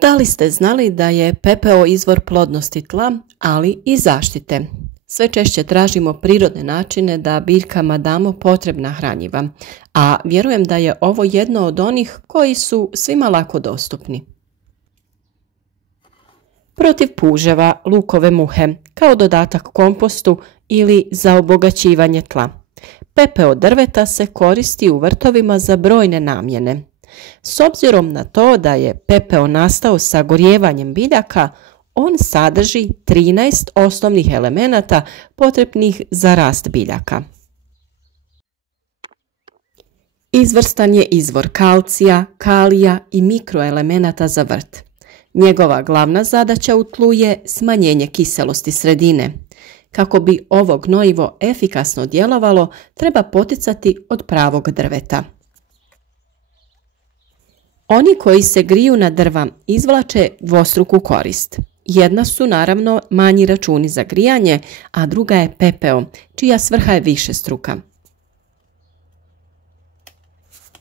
Da li ste znali da je pepeo izvor plodnosti tla, ali i zaštite? Sve češće tražimo prirodne načine da biljkama damo potrebna hranjiva, a vjerujem da je ovo jedno od onih koji su svima lako dostupni. Protiv puževa, lukove muhe, kao dodatak kompostu ili za obogaćivanje tla. Pepeo drveta se koristi u vrtovima za brojne namjene. S obzirom na to da je pepeo nastao sagorijevanjem biljaka, on sadrži 13 osnovnih elemenata potrebnih za rast biljaka. Izvrstan je izvor kalcija, kalija i mikroelemenata za vrt. Njegova glavna zadaća u tlu je smanjenje kiselosti sredine. Kako bi ovo gnojivo efikasno djelovalo, treba poticati od pravog drveta. Oni koji se griju na drva izvlače dvostruku korist. Jedna su naravno manji računi za grijanje, a druga je pepeo, čija svrha je višestruka.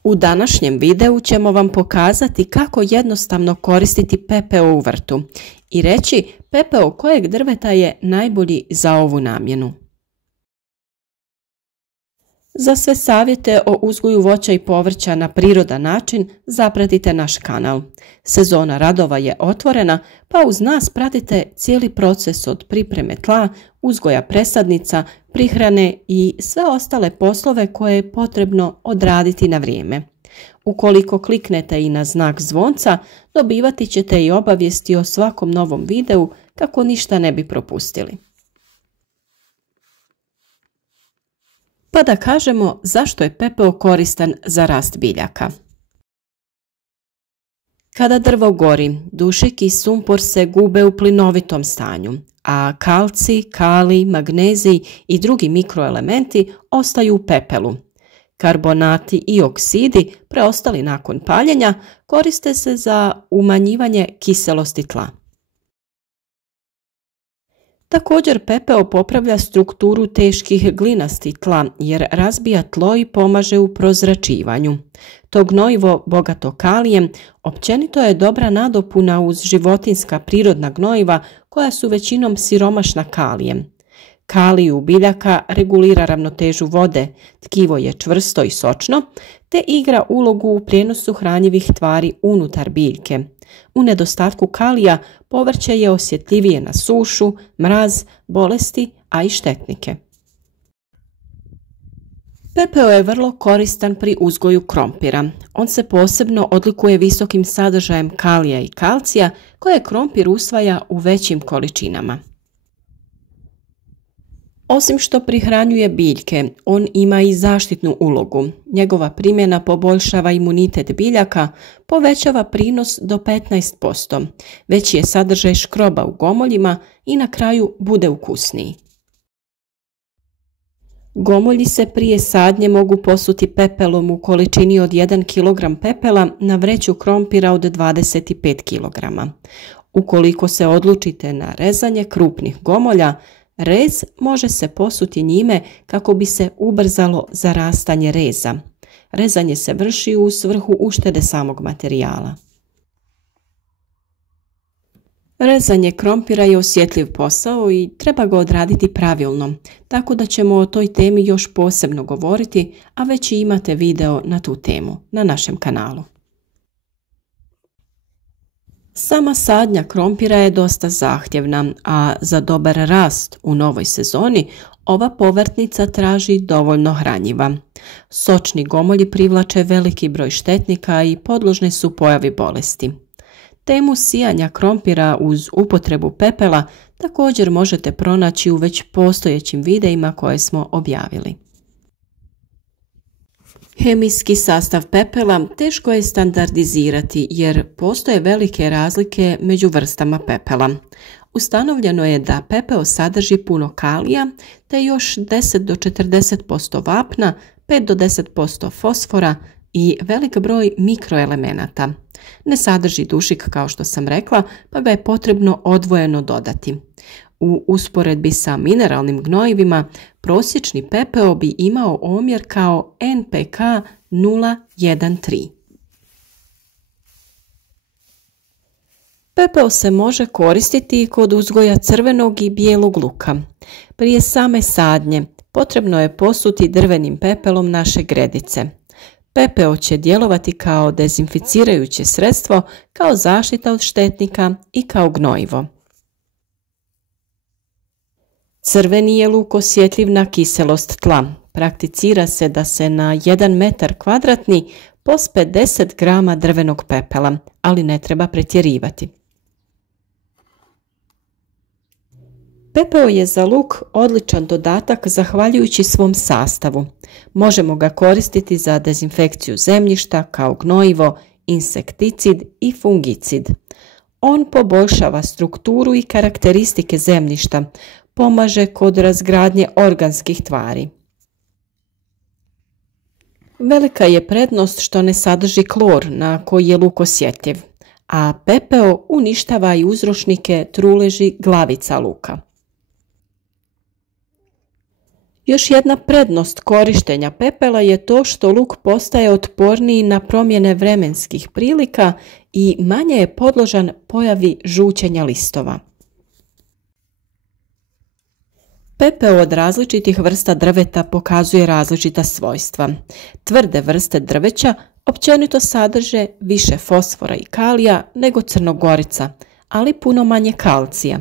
U današnjem videu ćemo vam pokazati kako jednostavno koristiti pepeo u vrtu i reći pepeo kojeg drveta je najbolji za ovu namjenu. Za sve savjete o uzgoju voća i povrća na prirodan način zapratite naš kanal. Sezona radova je otvorena, pa uz nas pratite cijeli proces od pripreme tla, uzgoja presadnica, prihrane i sve ostale poslove koje je potrebno odraditi na vrijeme. Ukoliko kliknete i na znak zvonca, dobivati ćete i obavijesti o svakom novom videu kako ništa ne bi propustili. Pa da kažemo zašto je pepeo koristan za rast biljaka. Kada drvo gori, dušik i sumpor se gube u plinovitom stanju, a kalcij, kalij, magnezij i drugi mikroelementi ostaju u pepelu. Karbonati i oksidi, preostali nakon paljenja, koriste se za umanjivanje kiselosti tla. Također pepeo popravlja strukturu teških glinastih tla jer razbija tlo i pomaže u prozračivanju. To gnojivo bogato kalijem općenito je dobra nadopuna uz životinjska prirodna gnojiva koja su većinom siromašna kalijem. Kalij u biljaka regulira ravnotežu vode, tkivo je čvrsto i sočno, te igra ulogu u prijenosu hranjivih tvari unutar biljke. U nedostatku kalija povrće je osjetljivije na sušu, mraz, bolesti, a i štetnike. Pepeo je vrlo koristan pri uzgoju krompira. On se posebno odlikuje visokim sadržajem kalija i kalcija koje krompir usvaja u većim količinama. Osim što prihranjuje biljke, on ima i zaštitnu ulogu. Njegova primjena poboljšava imunitet biljaka, povećava prinos do 15%, veći je sadržaj škroba u gomoljima i na kraju bude ukusniji. Gomolji se prije sadnje mogu posuti pepelom u količini od 1 kg pepela na vreću krompira od 25 kg. Ukoliko se odlučite na rezanje krupnih gomolja, rez može se posuti njime kako bi se ubrzalo zarastanje reza. Rezanje se vrši u svrhu uštede samog materijala. Rezanje krompira je osjetljiv posao i treba ga odraditi pravilno, tako da ćemo o toj temi još posebno govoriti, a već i imate video na tu temu na našem kanalu. Sama sadnja krompira je dosta zahtjevna, a za dobar rast u novoj sezoni ova povrtnica traži dovoljno hranjiva. Sočni gomolji privlače veliki broj štetnika i podložni su pojavi bolesti. Temu sijanja krompira uz upotrebu pepela također možete pronaći u već postojećim videima koje smo objavili. Hemijski sastav pepela teško je standardizirati jer postoje velike razlike među vrstama pepela. Ustanovljeno je da pepeo sadrži puno kalija te još 10 do 40% vapna, 5 do 10% fosfora i velik broj mikroelemenata. Ne sadrži dušik kao što sam rekla, pa ga je potrebno odvojeno dodati. U usporedbi sa mineralnim gnojivima, prosječni pepeo bi imao omjer kao NPK 0,13. Pepeo se može koristiti i kod uzgoja crvenog i bijelog luka. Prije same sadnje potrebno je posuti drvenim pepelom naše gredice. Pepeo će djelovati kao dezinficirajuće sredstvo, kao zaštita od štetnika i kao gnojivo. Crveni je luk osjetljiv na kiselost tla. Prakticira se da se na 1 metar kvadratni pospe 10 grama drvenog pepela, ali ne treba pretjerivati. Pepeo je za luk odličan dodatak zahvaljujući svom sastavu. Možemo ga koristiti za dezinfekciju zemljišta kao gnojivo, insekticid i fungicid. On poboljšava strukturu i karakteristike zemljišta, pomaže kod razgradnje organskih tvari. Velika je prednost što ne sadrži klor na koji je luk osjetljiv, a pepeo uništava i uzročnike truleži glavica luka. Još jedna prednost korištenja pepela je to što luk postaje otporniji na promjene vremenskih prilika i manje je podložan pojavi žućenja listova. Pepeo od različitih vrsta drveta pokazuje različita svojstva. Tvrde vrste drveća općenito sadrže više fosfora i kalija nego crnogorica, ali puno manje kalcija.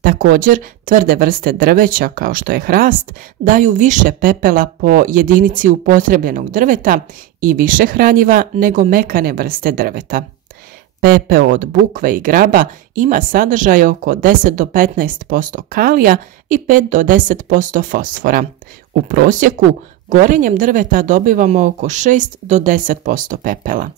Također, tvrde vrste drveća kao što je hrast daju više pepela po jedinici upotrebljenog drveta i više hranjiva nego mekane vrste drveta. Pepeo od bukve i graba ima sadržaj oko 10 do 15% kalija i 5 do 10% fosfora. U prosjeku gorenjem drveta dobivamo oko 6 do 10% pepela.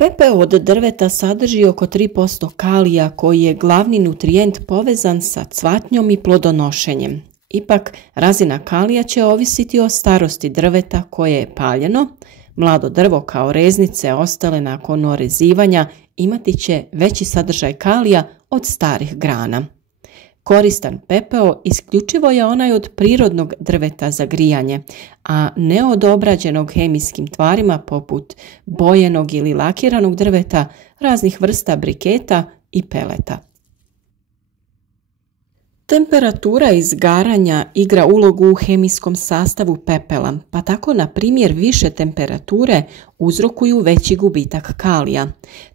Pepeo od drveta sadrži oko 3% kalija koji je glavni nutrijent povezan sa cvatnjom i plodonošenjem. Ipak, razina kalija će ovisiti o starosti drveta koje je paljeno. Mlado drvo kao reznice ostale nakon orezivanja imati će veći sadržaj kalija od starih grana. Koristan pepeo isključivo je onaj od prirodnog drveta za grijanje, a ne od obrađenog hemijskim tvarima poput bojenog ili lakiranog drveta, raznih vrsta briketa i peleta. Temperatura izgaranja igra ulogu u hemijskom sastavu pepela, pa tako na primjer više temperature uzrokuju veći gubitak kalija.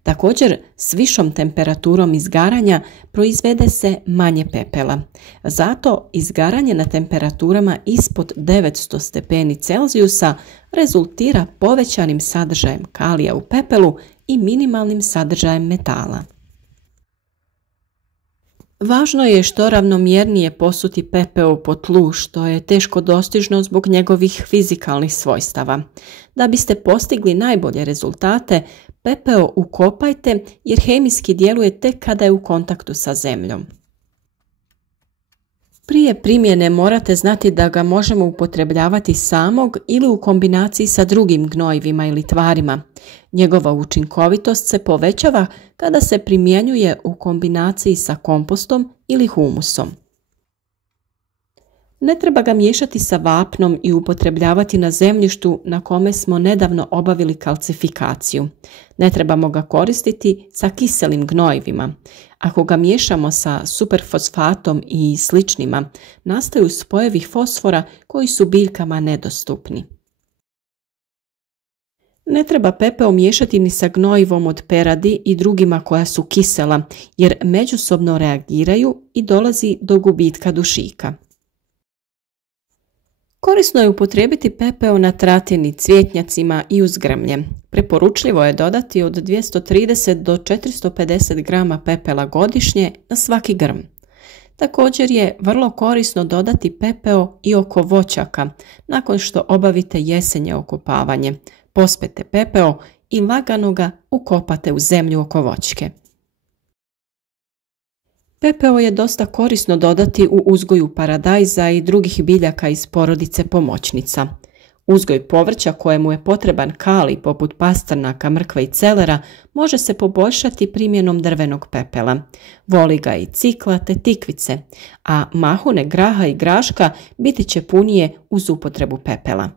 Također, s višom temperaturom izgaranja proizvede se manje pepela. Zato izgaranje na temperaturama ispod 900 stepeni Celzijusa rezultira povećanim sadržajem kalija u pepelu i minimalnim sadržajem metala. Važno je što ravnomjernije posuti pepeo po tlu, što je teško dostižno zbog njegovih fizikalnih svojstava. Da biste postigli najbolje rezultate, pepeo ukopajte jer hemijski djeluje tek kada je u kontaktu sa zemljom. Prije primjene morate znati da ga možemo upotrebljavati samog ili u kombinaciji sa drugim gnojivima ili tvarima. Njegova učinkovitost se povećava kada se primjenjuje u kombinaciji sa kompostom ili humusom. Ne treba ga miješati sa vapnom i upotrebljavati na zemljištu na kome smo nedavno obavili kalcifikaciju. Ne trebamo ga koristiti sa kiselim gnojivima. Ako ga miješamo sa superfosfatom i sličnima, nastaju spojevi fosfora koji su biljkama nedostupni. Ne treba pepeo miješati ni sa gnojivom od peradi i drugima koja su kisela, jer međusobno reagiraju i dolazi do gubitka dušika. Korisno je upotrijebiti pepeo na tratini, cvjetnjacima i uz grmlje. Preporučljivo je dodati od 230 do 450 grama pepela godišnje na svaki grm. Također je vrlo korisno dodati pepeo i oko voćaka nakon što obavite jesenje okopavanje. Pospete pepeo i lagano ga ukopate u zemlju oko voćke. Pepeo je dosta korisno dodati u uzgoju paradajza i drugih biljaka iz porodice pomoćnica. Uzgoj povrća kojemu je potreban kalij poput pastrnaka, mrkve i celera može se poboljšati primjenom drvenog pepela. Voli ga i cikla te tikvice, a mahune graha i graška biti će punije uz upotrebu pepela.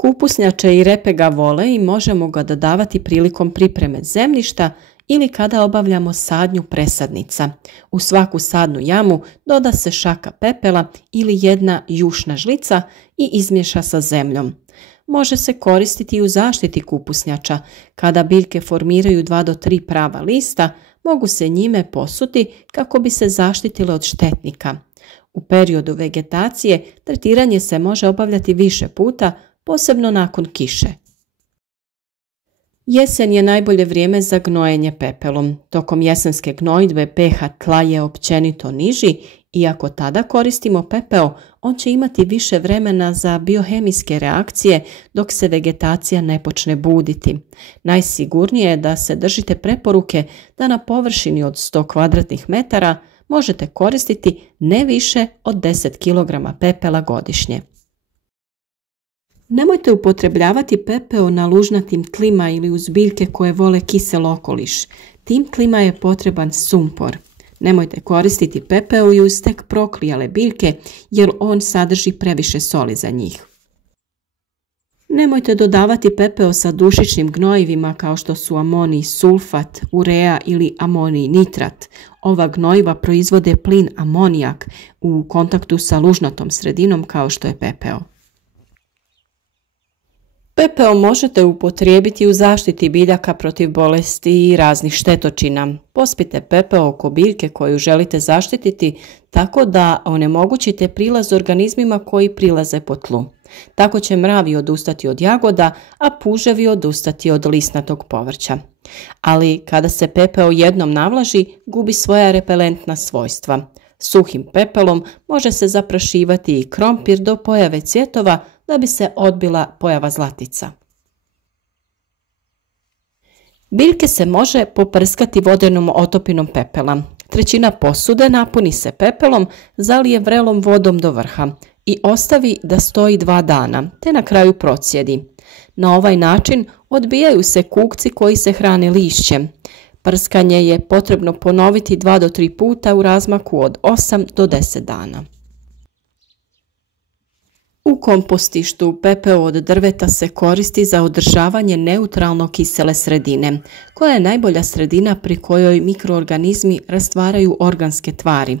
Kupusnjače i repe ga vole i možemo ga dodavati prilikom pripreme zemljišta ili kada obavljamo sadnju presadnica. U svaku sadnu jamu doda se šaka pepela ili jedna jušna žlica i izmiješa sa zemljom. Može se koristiti i u zaštiti kupusnjača. Kada biljke formiraju 2 do 3 prava lista, mogu se njime posuti kako bi se zaštitile od štetnika. U periodu vegetacije tretiranje se može obavljati više puta, posebno nakon kiše. Jesen je najbolje vrijeme za gnojenje pepelom. Tokom jesenske gnojidbe pH tla je općenito niži i ako tada koristimo pepeo, on će imati više vremena za biohemijske reakcije dok se vegetacija ne počne buditi. Najsigurnije je da se držite preporuke da na površini od 100 kvadratnih metara možete koristiti ne više od 10 kg pepela godišnje. Nemojte upotrebljavati pepeo na lužnatim tlima ili uz biljke koje vole kisel okoliš. Tim tlima je potreban sumpor. Nemojte koristiti pepeo i uz tek proklijale biljke jer on sadrži previše soli za njih. Nemojte dodavati pepeo sa dušičnim gnojivima kao što su amonij sulfat, urea ili amonij nitrat. Ova gnojiva proizvode plin amonijak u kontaktu sa lužnatom sredinom kao što je pepeo. Pepeo možete upotrijebiti u zaštiti biljaka protiv bolesti i raznih štetočina. Pospite pepeo oko biljke koju želite zaštititi tako da onemogućite prilaz organizmima koji prilaze po tlu. Tako će mravi odustati od jagoda, a puževi odustati od lisnatog povrća. Ali kada se pepeo jednom navlaži, gubi svoja repelentna svojstva. Suhim pepelom može se zaprašivati i krompir do pojave cvjetova da bi se odbila pojava zlatica. Biljke se može poprskati vodenom otopinom pepela. 1/3 posude napuni se pepelom, zalije vrelom vodom do vrha i ostavi da stoji 2 dana, te na kraju procijedi. Na ovaj način odbijaju se kukci koji se hrane lišćem. Prskanje je potrebno ponoviti 2 do 3 puta u razmaku od 8 do 10 dana. U kompostištu pepeo od drveta se koristi za održavanje neutralno kisele sredine, koja je najbolja sredina pri kojoj mikroorganizmi rastvaraju organske tvari.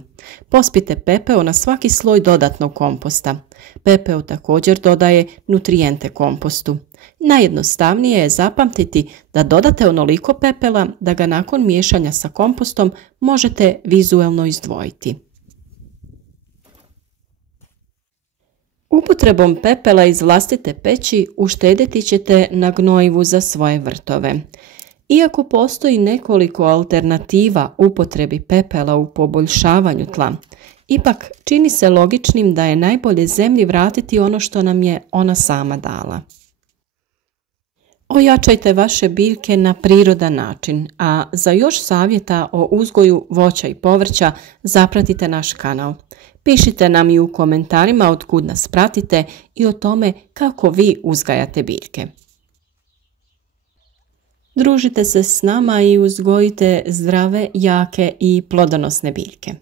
Pospite pepeo na svaki sloj dodatnog komposta. Pepeo također dodaje nutrijente kompostu. Najjednostavnije je zapamtiti da dodate onoliko pepela da ga nakon miješanja sa kompostom možete vizuelno izdvojiti. Upotrebom pepela iz vlastite peći uštedjeti ćete na gnojivu za svoje vrtove. Iako postoji nekoliko alternativa upotrebi pepela u poboljšavanju tla, ipak čini se logičnim da je najbolje zemlji vratiti ono što nam je ona sama dala. Ojačajte vaše biljke na prirodan način, a za još savjeta o uzgoju voća i povrća zapratite naš kanal. Pišite nam i u komentarima od kud nas pratite i o tome kako vi uzgajate biljke. Družite se s nama i uzgojite zdrave, jake i plodonosne biljke.